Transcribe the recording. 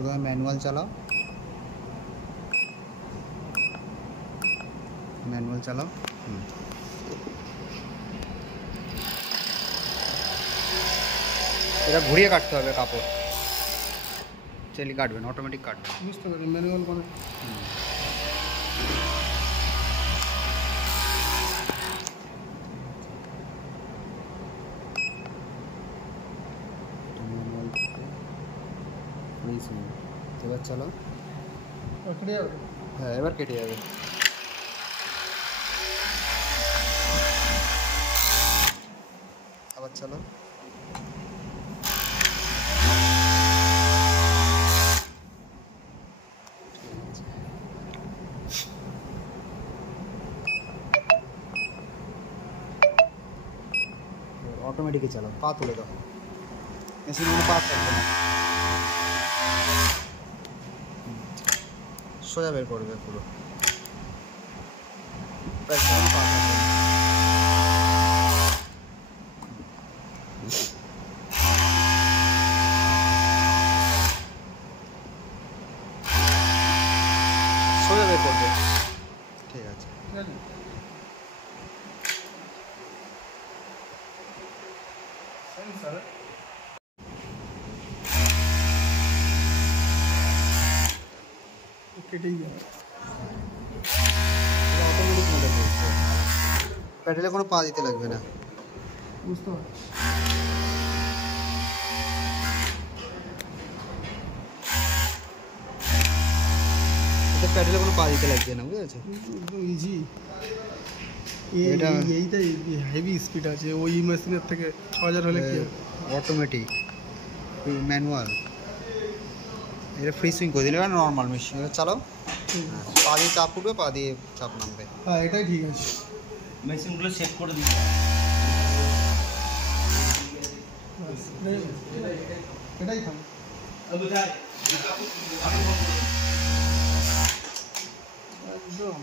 প্রথমে ম্যানুয়াল চালাও, ম্যানুয়াল চালাও। এটা ঘুরিয়ে কাটতে হবে কাপড়, চেলি কাটবেন, অটোমেটিক কাটবেন। বুঝতে পারি ম্যানুয়াল মানে এবার চলো, কেটে যাবে। হ্যাঁ এবার কেটে যাবে। আবার চলো, অটোমেটিকে চালাও, পা তুলে দাও, মেশিন মানে পা থাকবে না, সোজা বের করবে পুরো, পা থাকবে না। সোজা বের করবে, ঠিক আছে। কেটেই যাবে। অটোমেটিক মোডে চলছে, প্যাডেলে কোনো পা দিতে লাগবে না। বুঝতে পারছি। এটা প্যাডেলে কোনো পা দিতে লাগবে না, বুঝেছো? একদম ইজি। এটা এইটাই হেভি স্পিড আছে ওই মেশিনের থেকে 6000 হলে কি অটোমেটিক ম্যানুয়াল। এটা ফ্রি সুইং করে দিলে এবার নর্মাল মেশিন। এবার চালাও, পা দিয়ে চাপ উঠবে, পা দিয়ে চাপ নামবে। হ্যাঁ এটাই ঠিক আছে। মেশিনগুলো সেট করে দিতে এটাই থাম। হবে। একদম